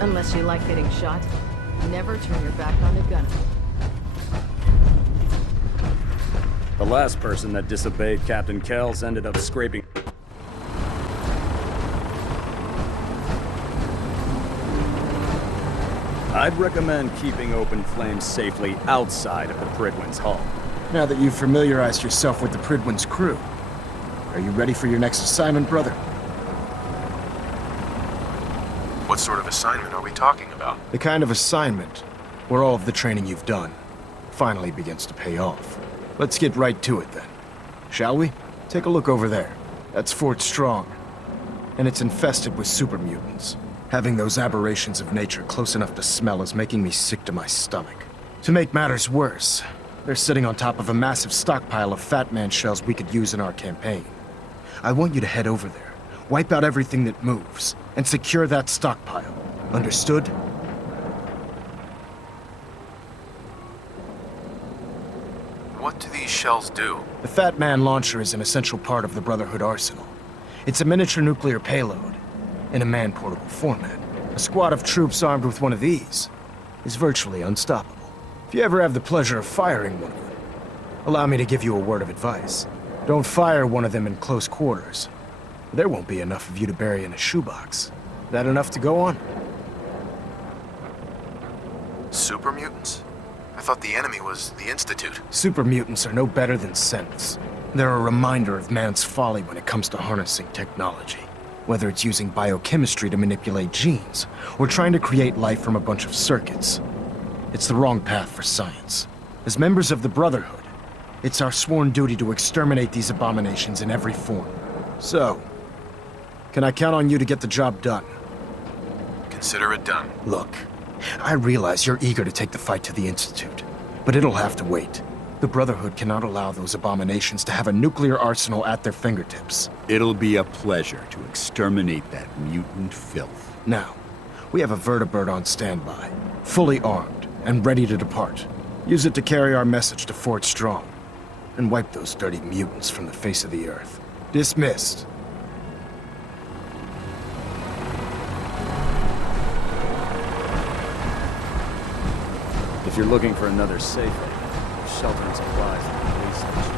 Unless you like getting shot, never turn your back on a gunner. The last person that disobeyed Captain Kells ended up scraping... I'd recommend keeping open flames safely outside of the Pridwin's hull. Now that you've familiarized yourself with the Pridwin's crew, are you ready for your next assignment, brother? What sort of assignment are we talking about? The kind of assignment where all of the training you've done finally begins to pay off. Let's get right to it then, shall we? Take a look over there. That's Fort Strong, and it's infested with super mutants. Having those aberrations of nature close enough to smell is making me sick to my stomach. To make matters worse, they're sitting on top of a massive stockpile of Fat Man shells we could use in our campaign. I want you to head over there, wipe out everything that moves, and secure that stockpile. Understood? What do these shells do? The Fat Man launcher is an essential part of the Brotherhood arsenal. It's a miniature nuclear payload in a man-portable format. A squad of troops armed with one of these is virtually unstoppable. If you ever have the pleasure of firing one of them, allow me to give you a word of advice. Don't fire one of them in close quarters. There won't be enough of you to bury in a shoebox. That enough to go on? Super mutants? I thought the enemy was the Institute. Super mutants are no better than synths. They're a reminder of man's folly when it comes to harnessing technology. Whether it's using biochemistry to manipulate genes, or trying to create life from a bunch of circuits. It's the wrong path for science. As members of the Brotherhood, it's our sworn duty to exterminate these abominations in every form. So, can I count on you to get the job done? Consider it done. Look, I realize you're eager to take the fight to the Institute, but it'll have to wait. The Brotherhood cannot allow those abominations to have a nuclear arsenal at their fingertips. It'll be a pleasure to exterminate that mutant filth. Now, we have a vertibird on standby, fully armed and ready to depart. Use it to carry our message to Fort Strong, and wipe those dirty mutants from the face of the earth. Dismissed. If you're looking for another safe haven, shelter and supplies at the police station.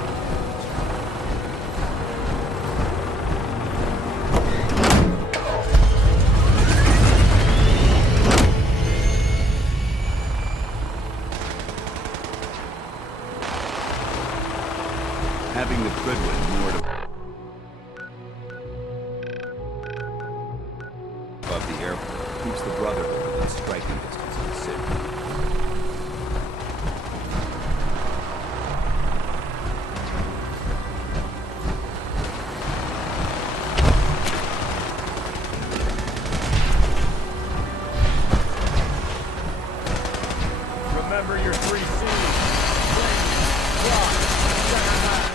Having the Pridwin moored above the airport keeps the Brotherhood within striking distance of the city. Remember your 3 C's. Flame, rock, dynamite.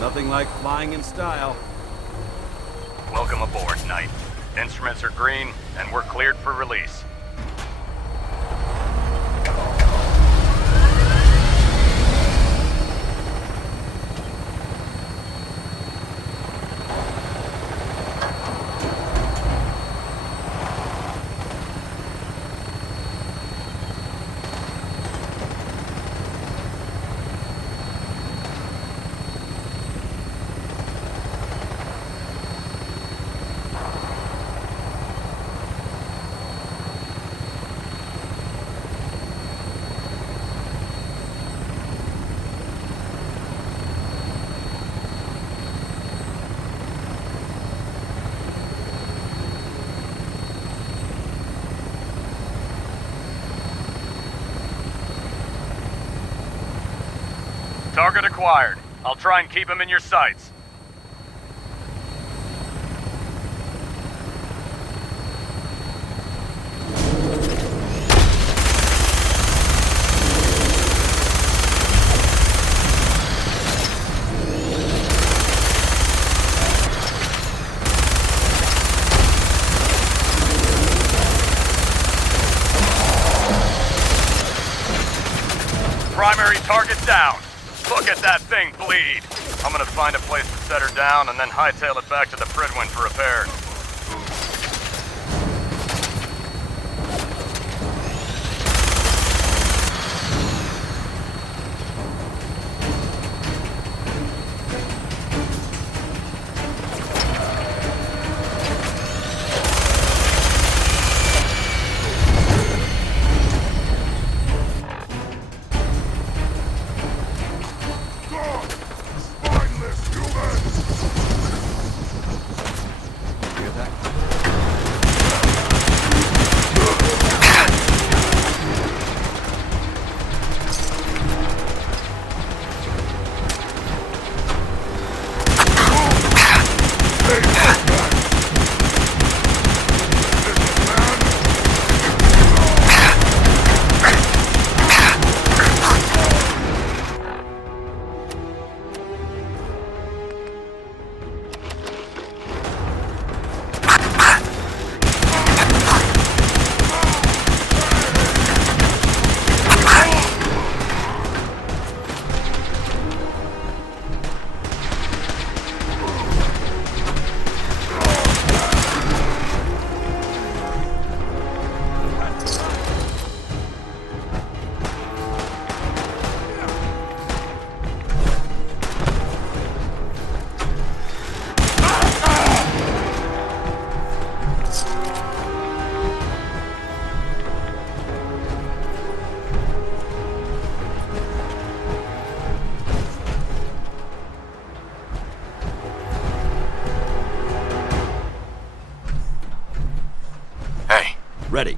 Nothing like flying in style. Welcome aboard, Knight. Instruments are green, and we're cleared for release. Target acquired. I'll try and keep him in your sights. Primary target down. Look at that thing bleed. I'm gonna find a place to set her down and then hightail it back to the Pridwin for repairs. Ready.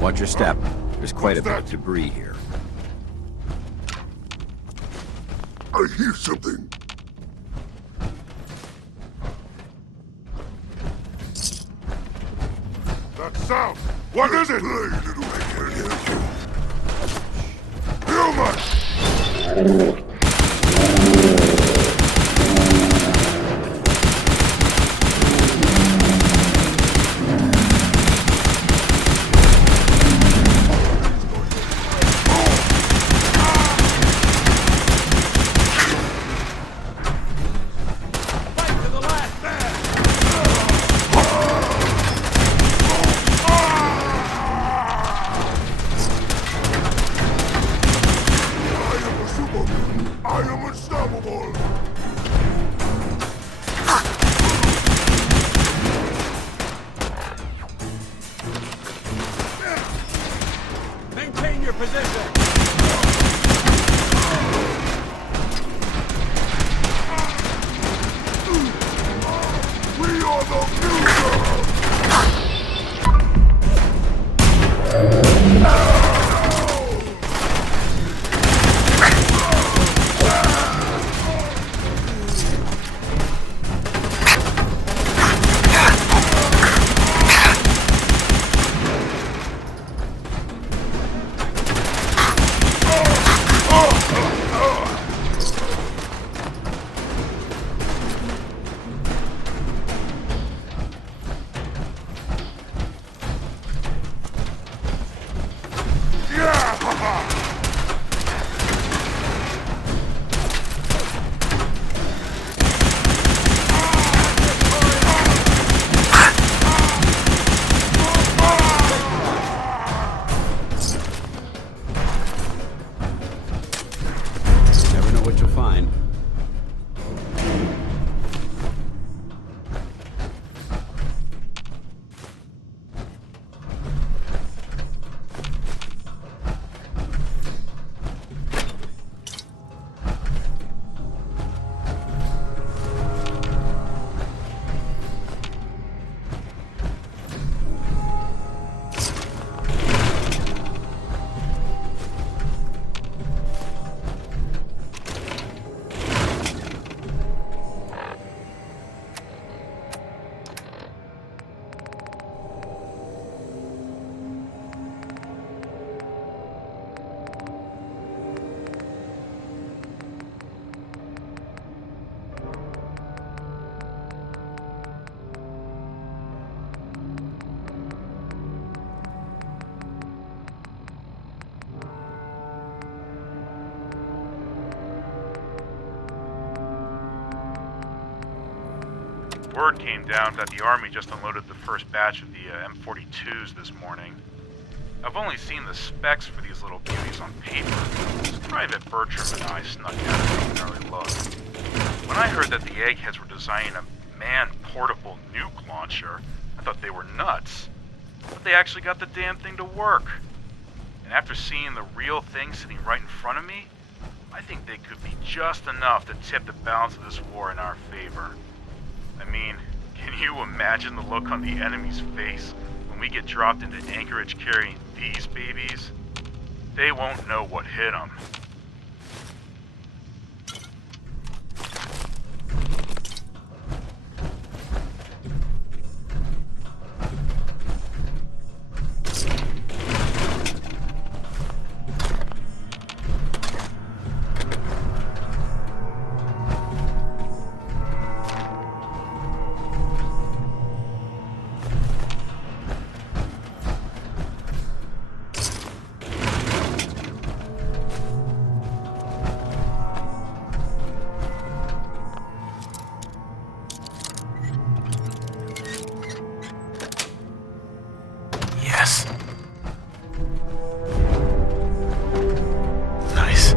Watch your step. There's quite a bit of debris here. I hear something. That sound! What is it? Human! I am unstoppable! Maintain your position! We are the future! Never know what you'll find. Word came down that the Army just unloaded the first batch of the M42s this morning. I've only seen the specs for these little beauties on paper. Private Bertram and I snuck out and took an early look. When I heard that the eggheads were designing a man-portable nuke launcher, I thought they were nuts. But they actually got the damn thing to work. And after seeing the real thing sitting right in front of me, I think they could be just enough to tip the balance of this war in our favor. I mean, can you imagine the look on the enemy's face when we get dropped into Anchorage carrying these babies? They won't know what hit them. Yes. Nice.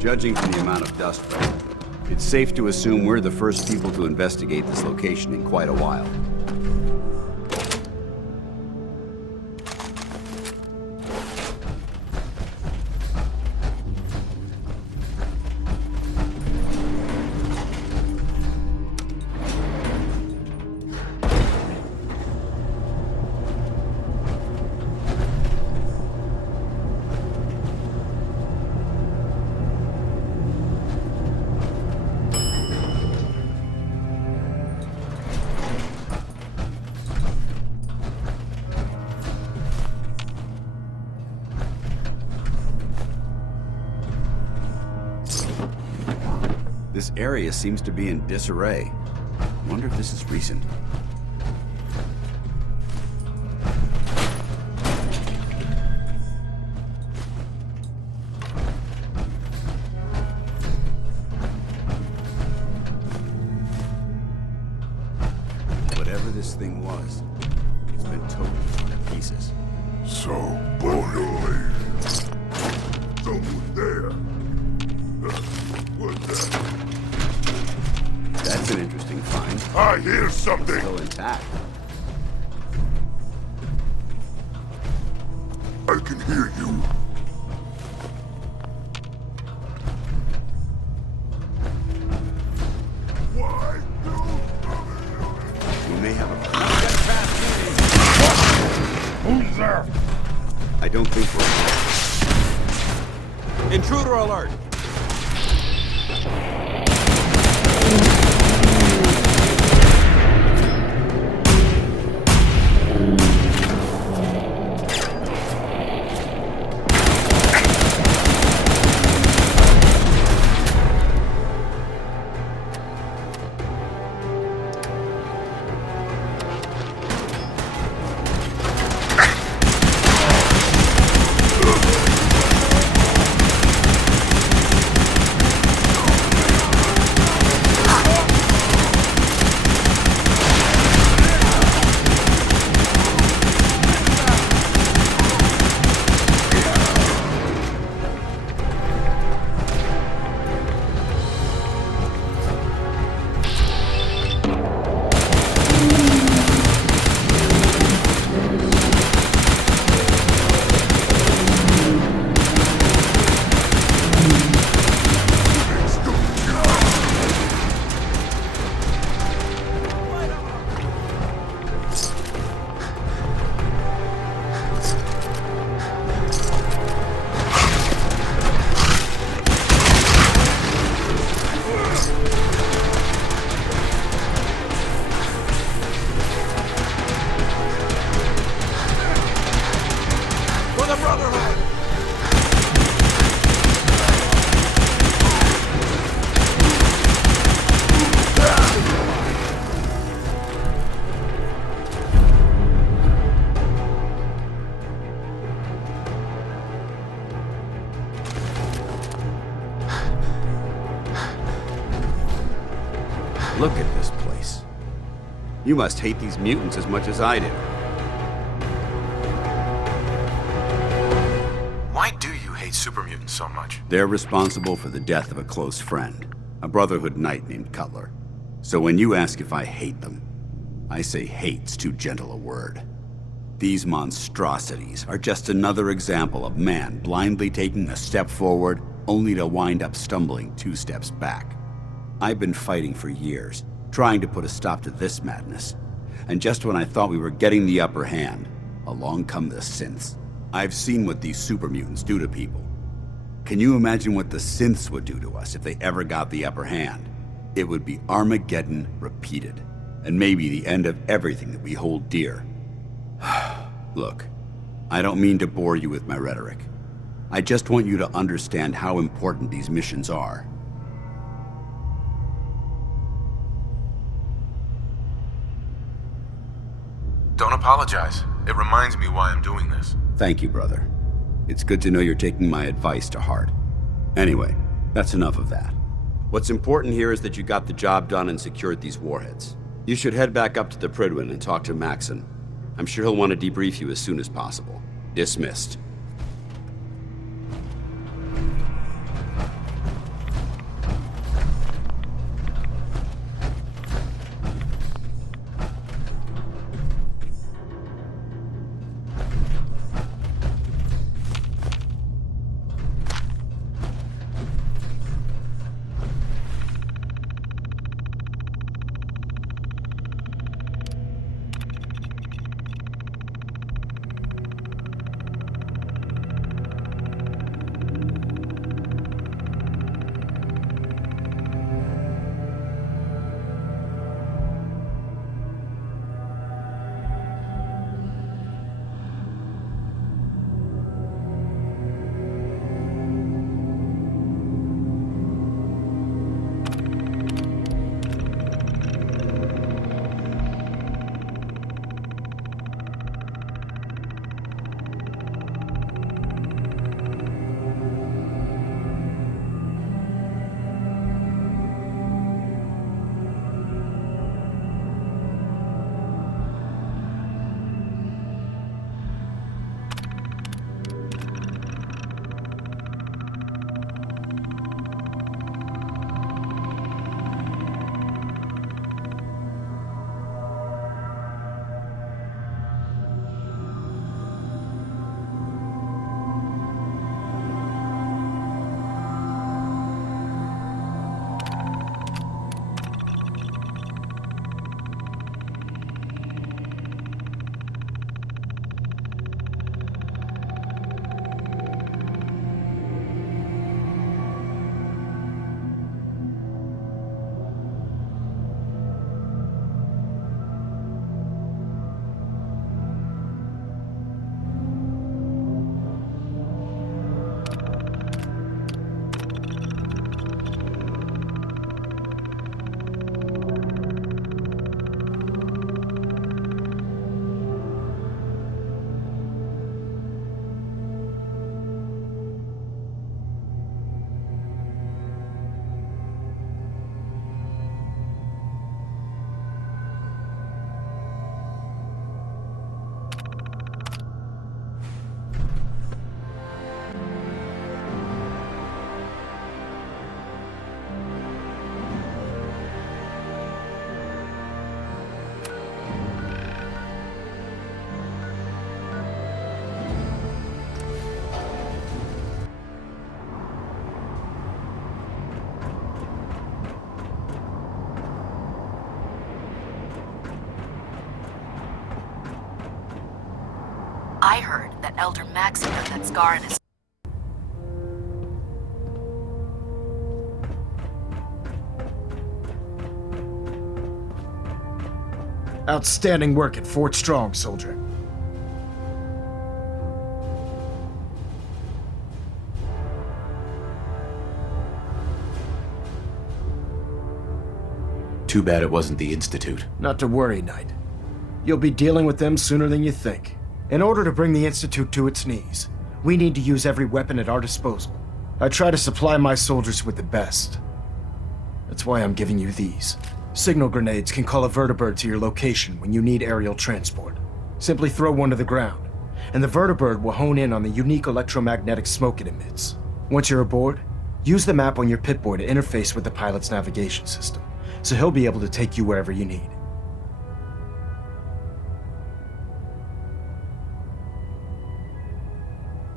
Judging from the amount of dust present, it's safe to assume we're the first people to investigate this location in quite a while. This area seems to be in disarray. Wonder if this is recent. Whatever this thing was, it's been totally to pieces. So boldly. Someone there. What's that? That's an interesting find. I hear something. Still intact. I can hear you. I don't think we're... Intruder alert! Look at this place. You must hate these mutants as much as I do. Why do you hate super mutants so much? They're responsible for the death of a close friend, a Brotherhood knight named Cutler. So when you ask if I hate them, I say hate's too gentle a word. These monstrosities are just another example of man blindly taking a step forward only to wind up stumbling 2 steps back. I've been fighting for years, trying to put a stop to this madness. And just when I thought we were getting the upper hand, along come the synths. I've seen what these super mutants do to people. Can you imagine what the synths would do to us if they ever got the upper hand? It would be Armageddon repeated, and maybe the end of everything that we hold dear. Look, I don't mean to bore you with my rhetoric. I just want you to understand how important these missions are. Don't apologize. It reminds me why I'm doing this. Thank you, brother. It's good to know you're taking my advice to heart. Anyway, that's enough of that. What's important here is that you got the job done and secured these warheads. You should head back up to the Pridwin and talk to Maxon. I'm sure he'll want to debrief you as soon as possible. Dismissed. I heard that Elder Maxie got that scar in his... Outstanding work at Fort Strong, soldier. Too bad it wasn't the Institute. Not to worry, Knight. You'll be dealing with them sooner than you think. In order to bring the Institute to its knees, we need to use every weapon at our disposal. I try to supply my soldiers with the best. That's why I'm giving you these. Signal grenades can call a vertibird to your location when you need aerial transport. Simply throw one to the ground, and the vertibird will hone in on the unique electromagnetic smoke it emits. Once you're aboard, use the map on your Pip-Boy to interface with the pilot's navigation system, so he'll be able to take you wherever you need.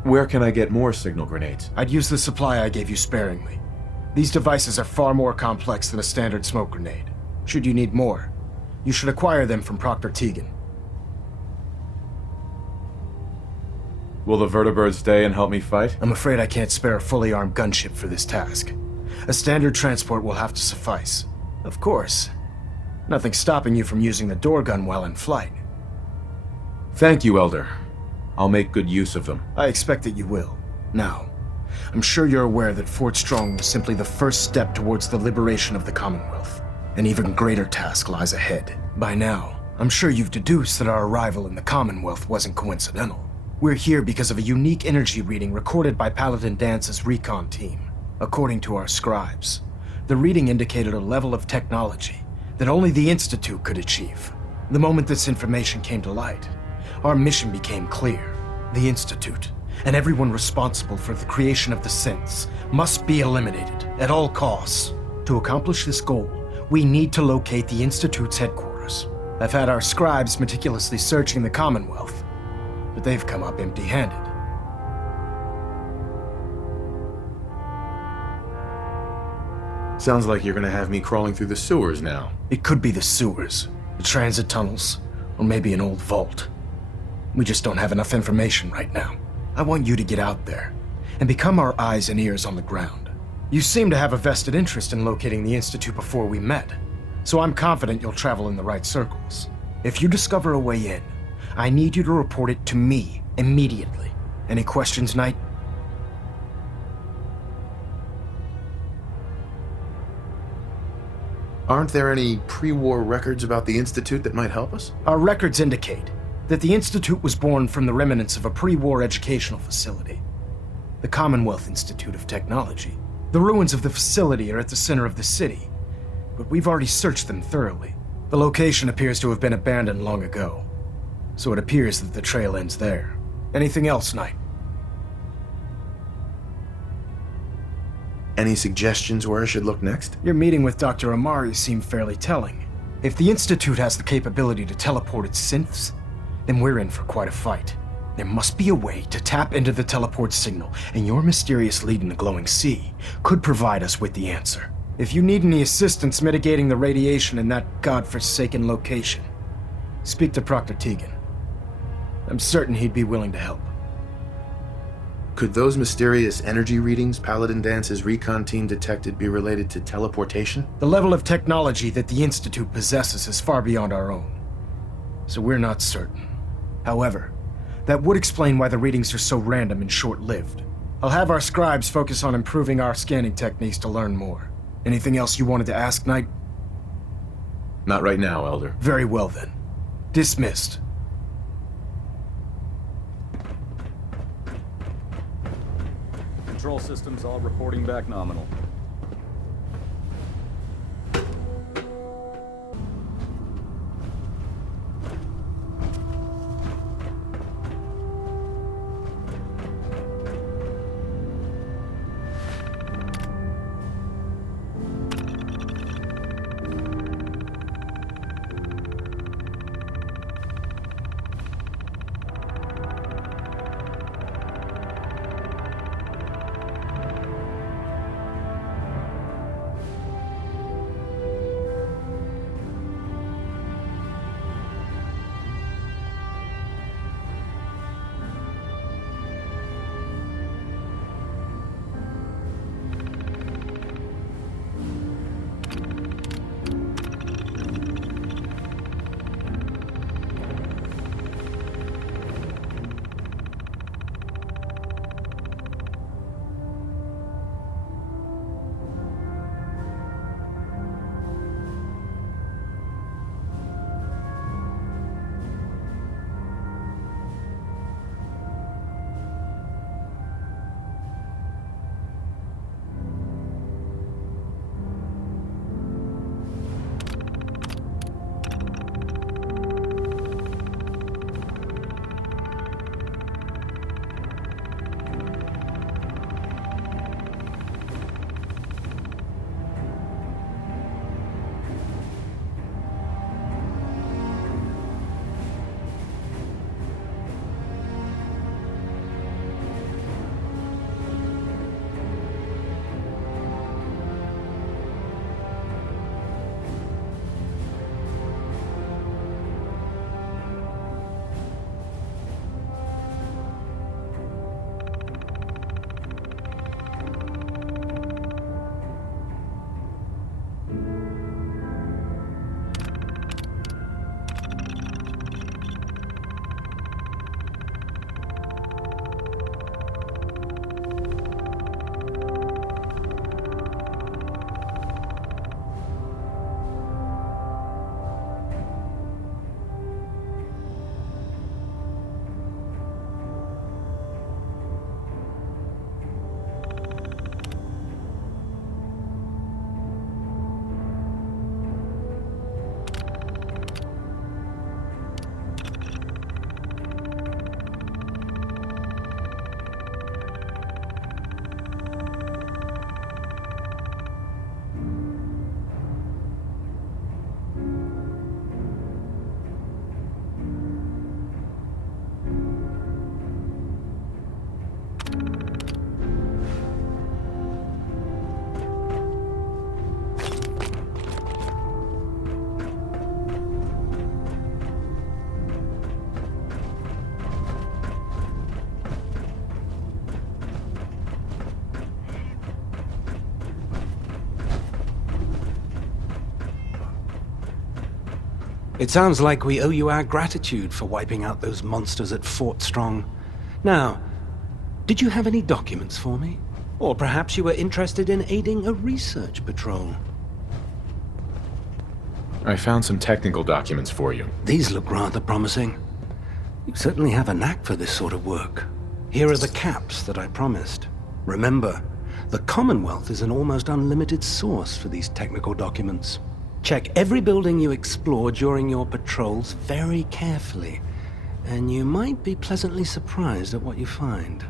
Where can I get more signal grenades? I'd use the supply I gave you sparingly. These devices are far more complex than a standard smoke grenade. Should you need more, you should acquire them from Proctor Teagan. Will the vertibird stay and help me fight? I'm afraid I can't spare a fully armed gunship for this task. A standard transport will have to suffice. Of course, nothing stopping you from using the door gun while in flight. Thank you, Elder. I'll make good use of them. I expect that you will. Now, I'm sure you're aware that Fort Strong was simply the first step towards the liberation of the Commonwealth. An even greater task lies ahead. By now, I'm sure you've deduced that our arrival in the Commonwealth wasn't coincidental. We're here because of a unique energy reading recorded by Paladin Dance's recon team. According to our scribes, the reading indicated a level of technology that only the Institute could achieve. The moment this information came to light, our mission became clear. The Institute, and everyone responsible for the creation of the synths, must be eliminated at all costs. To accomplish this goal, we need to locate the Institute's headquarters. I've had our scribes meticulously searching the Commonwealth, but they've come up empty-handed. Sounds like you're gonna have me crawling through the sewers now. It could be the sewers, the transit tunnels, or maybe an old vault. We just don't have enough information right now. I want you to get out there and become our eyes and ears on the ground. You seem to have a vested interest in locating the Institute before we met, so I'm confident you'll travel in the right circles. If you discover a way in, I need you to report it to me immediately. Any questions, Knight? Aren't there any pre-war records about the Institute that might help us? Our records indicate that the Institute was born from the remnants of a pre-war educational facility, the Commonwealth Institute of Technology. The ruins of the facility are at the center of the city, but we've already searched them thoroughly. The location appears to have been abandoned long ago, so it appears that the trail ends there. Anything else, Knight? Any suggestions where I should look next? Your meeting with Dr. Amari seemed fairly telling. If the Institute has the capability to teleport its synths, then we're in for quite a fight. There must be a way to tap into the teleport signal, and your mysterious lead in the glowing sea could provide us with the answer. If you need any assistance mitigating the radiation in that godforsaken location, speak to Proctor Teagan. I'm certain he'd be willing to help. Could those mysterious energy readings Paladin Dance's recon team detected be related to teleportation? The level of technology that the Institute possesses is far beyond our own, so we're not certain. However, that would explain why the readings are so random and short-lived. I'll have our scribes focus on improving our scanning techniques to learn more. Anything else you wanted to ask, Knight? Not right now, Elder. Very well then. Dismissed. Control systems all reporting back nominal. It sounds like we owe you our gratitude for wiping out those monsters at Fort Strong. Now, did you have any documents for me? Or perhaps you were interested in aiding a research patrol? I found some technical documents for you. These look rather promising. You certainly have a knack for this sort of work. Here are the caps that I promised. Remember, the Commonwealth is an almost unlimited source for these technical documents. Check every building you explore during your patrols very carefully, and you might be pleasantly surprised at what you find.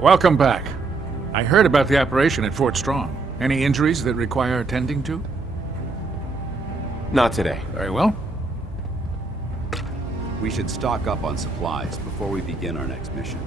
Welcome back. I heard about the operation at Fort Strong. Any injuries that require attending to? Not today. Very well. We should stock up on supplies before we begin our next mission.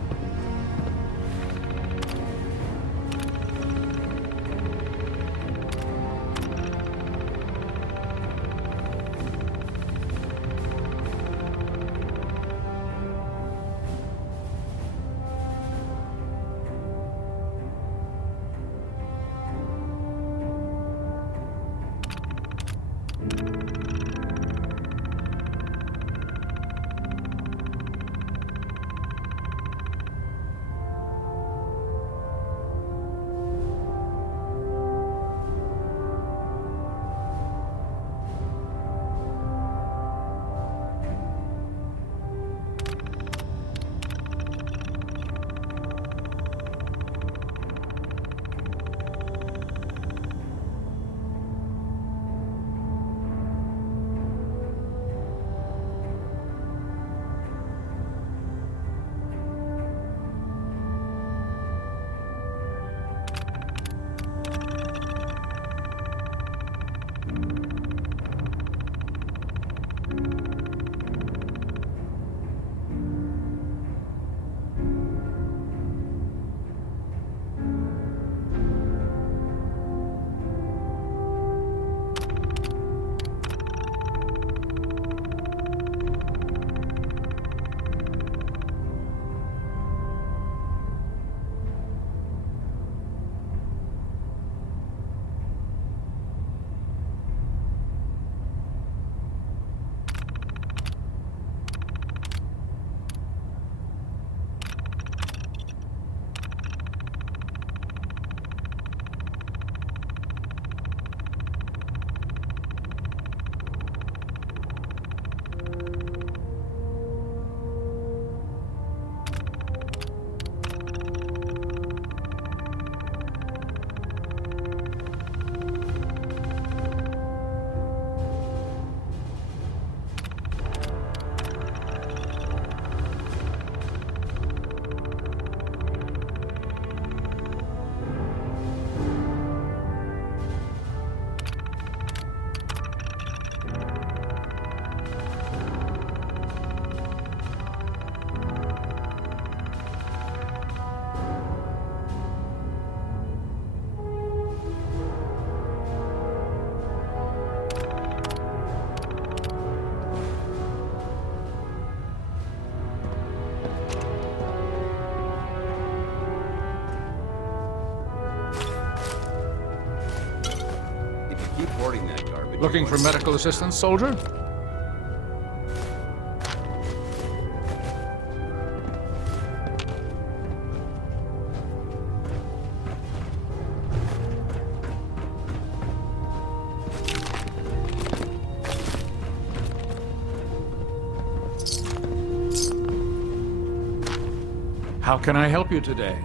Looking for medical assistance, soldier? How can I help you today?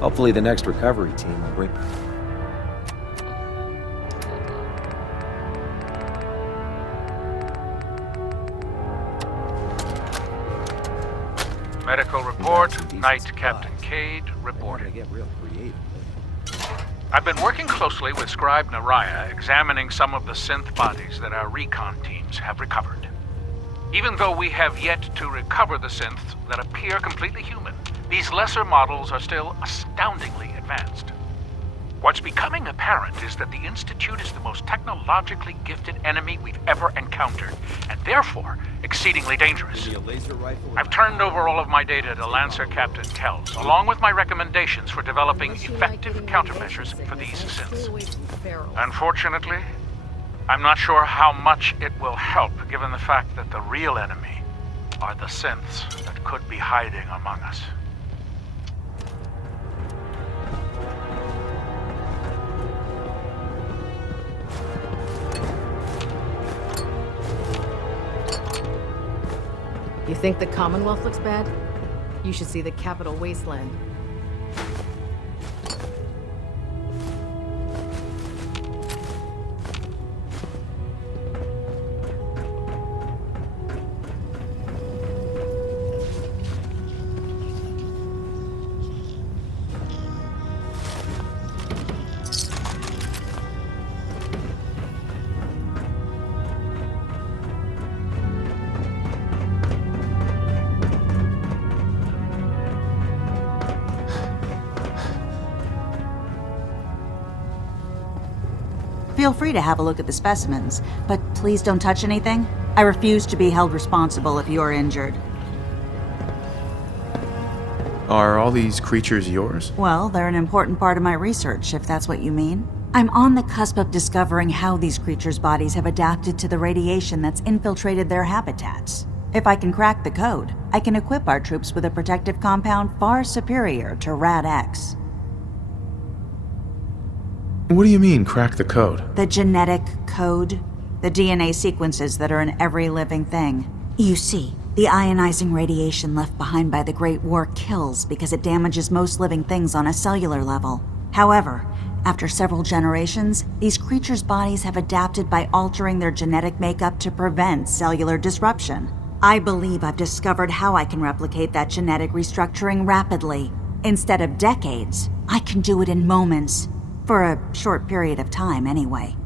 Hopefully the next recovery team will bring... Medical report, Night Captain Cade reporting. I've been working closely with Scribe Naraya, examining some of the synth bodies that our recon teams have recovered. Even though we have yet to recover the synths that appear completely human, these lesser models are still astoundingly advanced. What's becoming apparent is that the Institute is the most technologically gifted enemy we've ever encountered, and therefore exceedingly dangerous. I've turned over all of my data to Lancer Captain Kells, along with my recommendations for developing effective countermeasures for these synths. Unfortunately, I'm not sure how much it will help, given the fact that the real enemy are the synths that could be hiding among us. You think the Commonwealth looks bad? You should see the capital wasteland. Feel free to have a look at the specimens, but please don't touch anything. I refuse to be held responsible if you're injured. Are all these creatures yours? Well, they're an important part of my research, if that's what you mean. I'm on the cusp of discovering how these creatures' bodies have adapted to the radiation that's infiltrated their habitats. If I can crack the code, I can equip our troops with a protective compound far superior to Rad-X. What do you mean, crack the code? The genetic code. The DNA sequences that are in every living thing. You see, the ionizing radiation left behind by the Great War kills because it damages most living things on a cellular level. However, after several generations, these creatures' bodies have adapted by altering their genetic makeup to prevent cellular disruption. I believe I've discovered how I can replicate that genetic restructuring rapidly. Instead of decades, I can do it in moments. For a short period of time, anyway.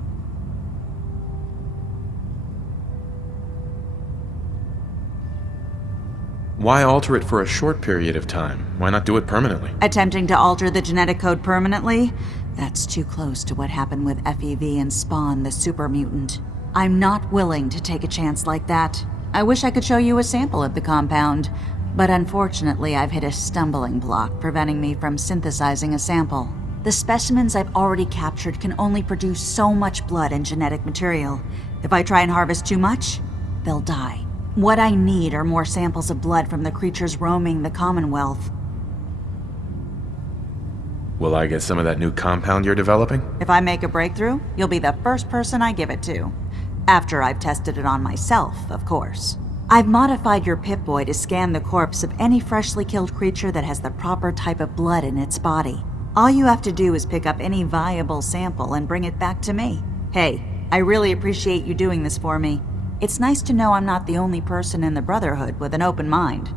Why alter it for a short period of time? Why not do it permanently? Attempting to alter the genetic code permanently? That's too close to what happened with FEV and Spawn, the super mutant. I'm not willing to take a chance like that. I wish I could show you a sample of the compound, but unfortunately I've hit a stumbling block preventing me from synthesizing a sample. The specimens I've already captured can only produce so much blood and genetic material. If I try and harvest too much, they'll die. What I need are more samples of blood from the creatures roaming the Commonwealth. Will I get some of that new compound you're developing? If I make a breakthrough, you'll be the first person I give it to. After I've tested it on myself, of course. I've modified your Pip-Boy to scan the corpse of any freshly killed creature that has the proper type of blood in its body. All you have to do is pick up any viable sample and bring it back to me. Hey, I really appreciate you doing this for me. It's nice to know I'm not the only person in the Brotherhood with an open mind.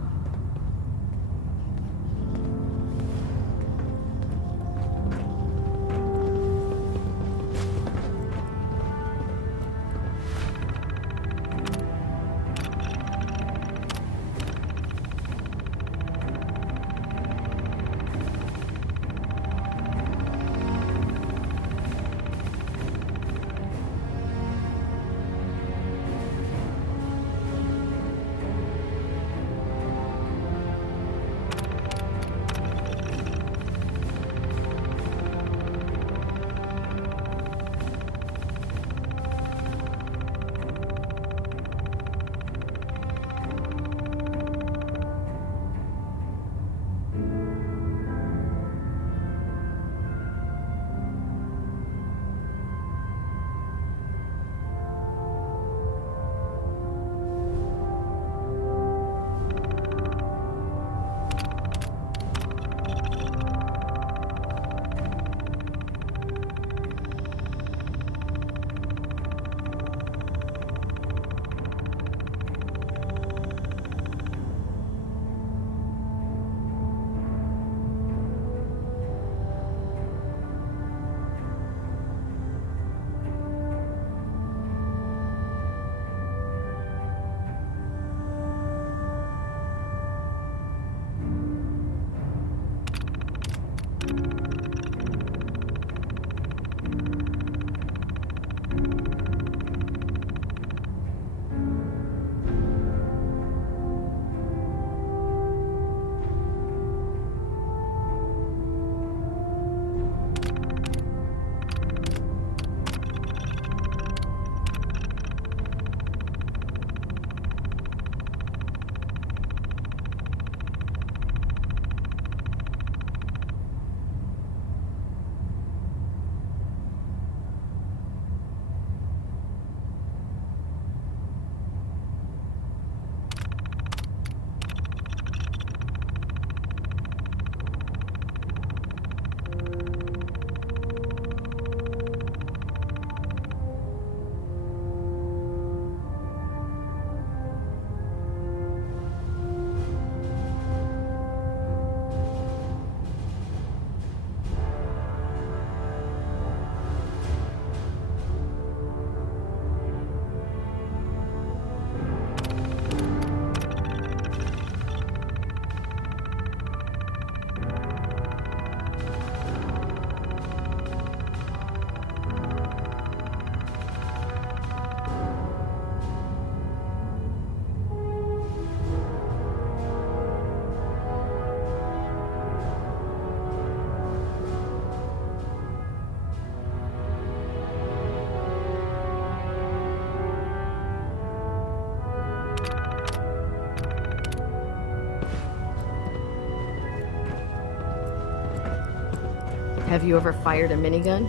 Have you ever fired a minigun?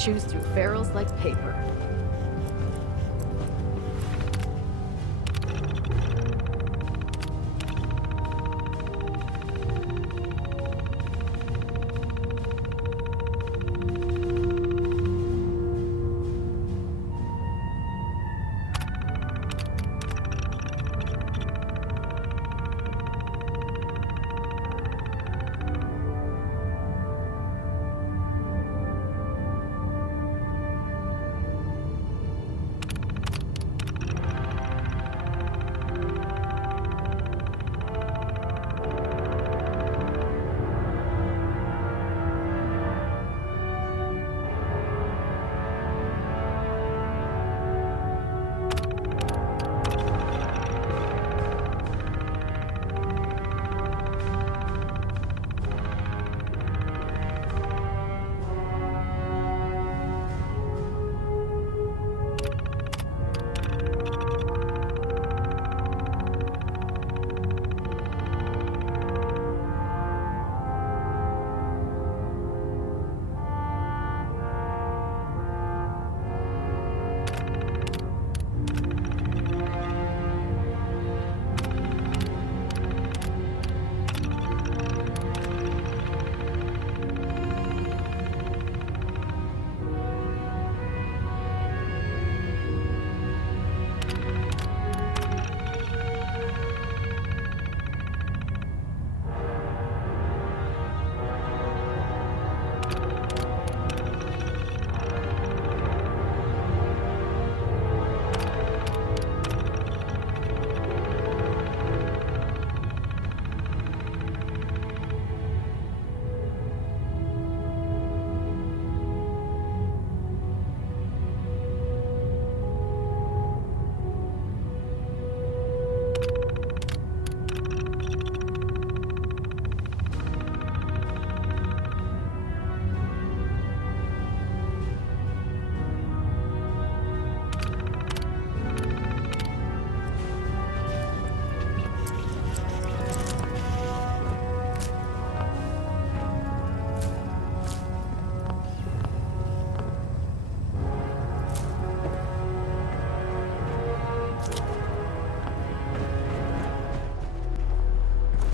Chews through ferrules like paper.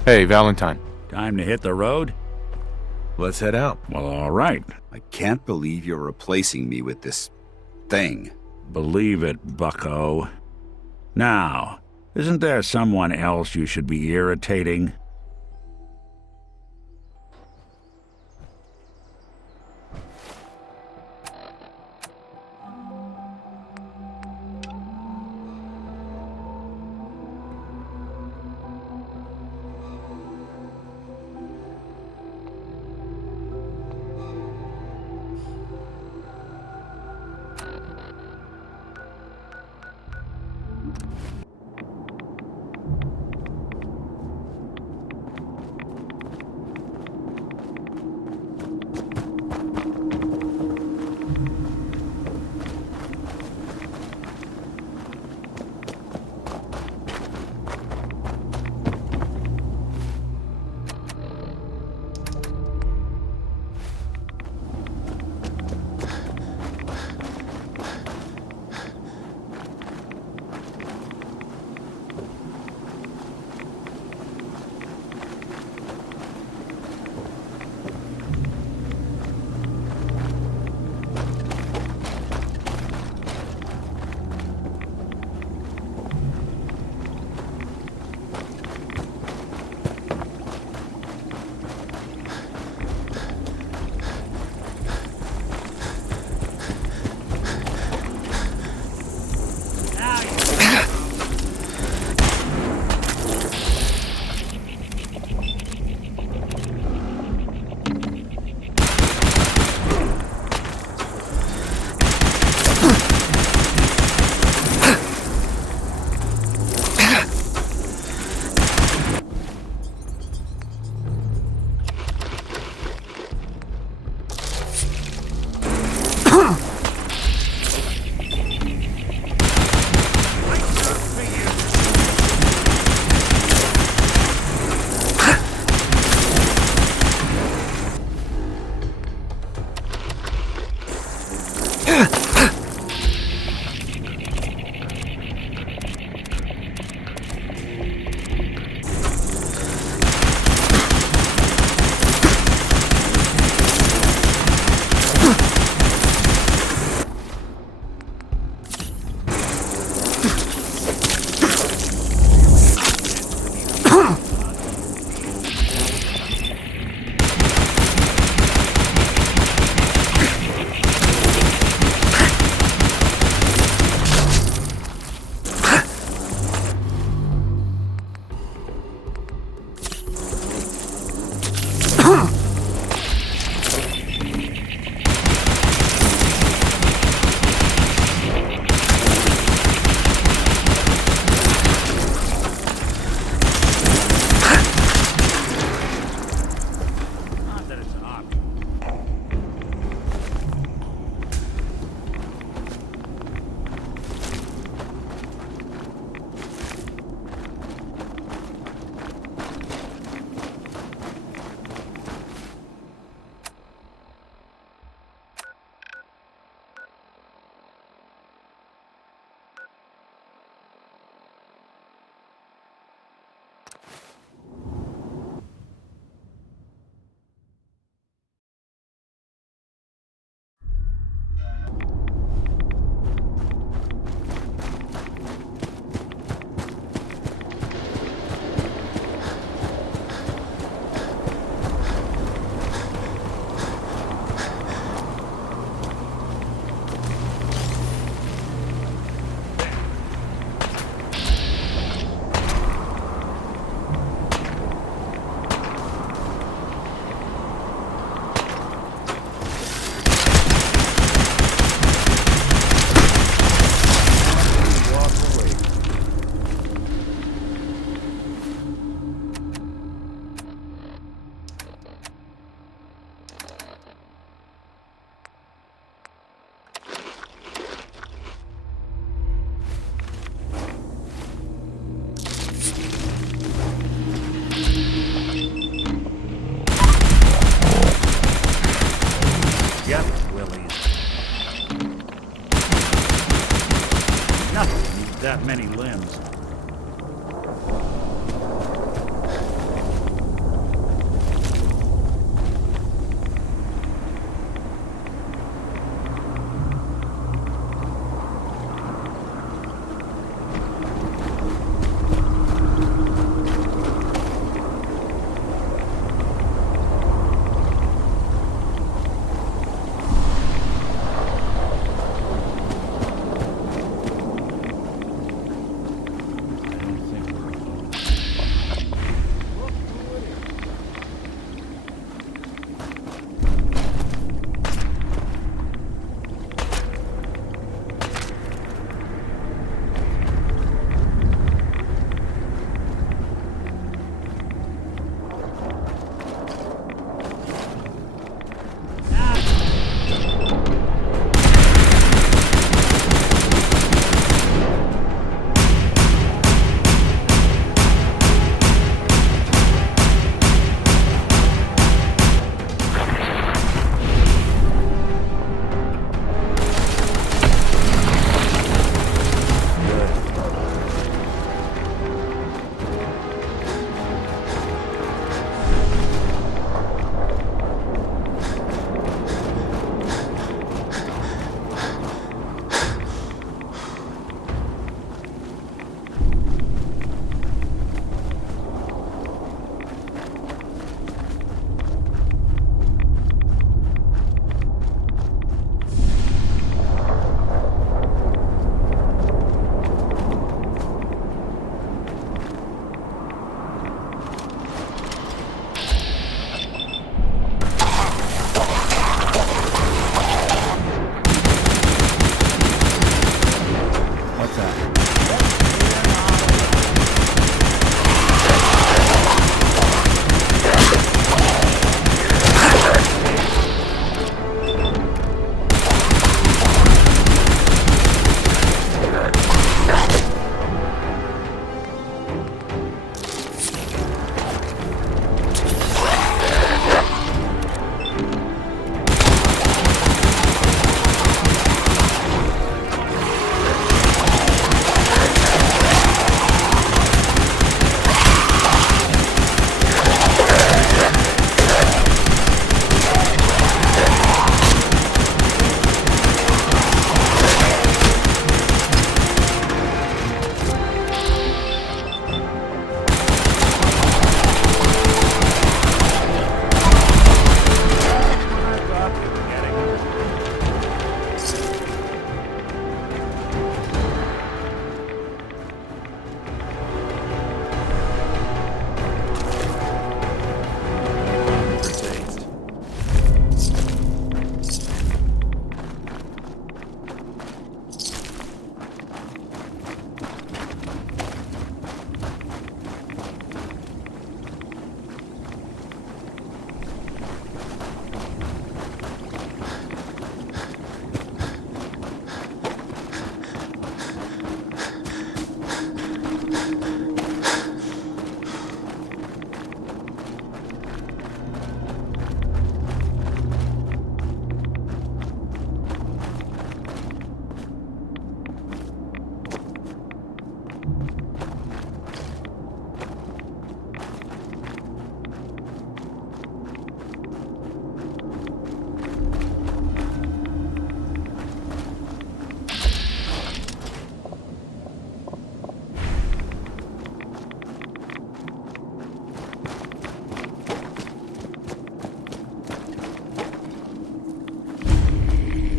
Hey, Valentine. Time to hit the road? Let's head out. Well, all right. I can't believe you're replacing me with this thing. Believe it, bucko. Now, isn't there someone else you should be irritating?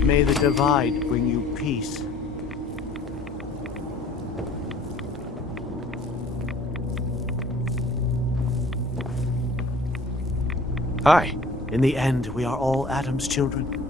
May the divide bring you peace. Hi. In the end, we are all Adam's children.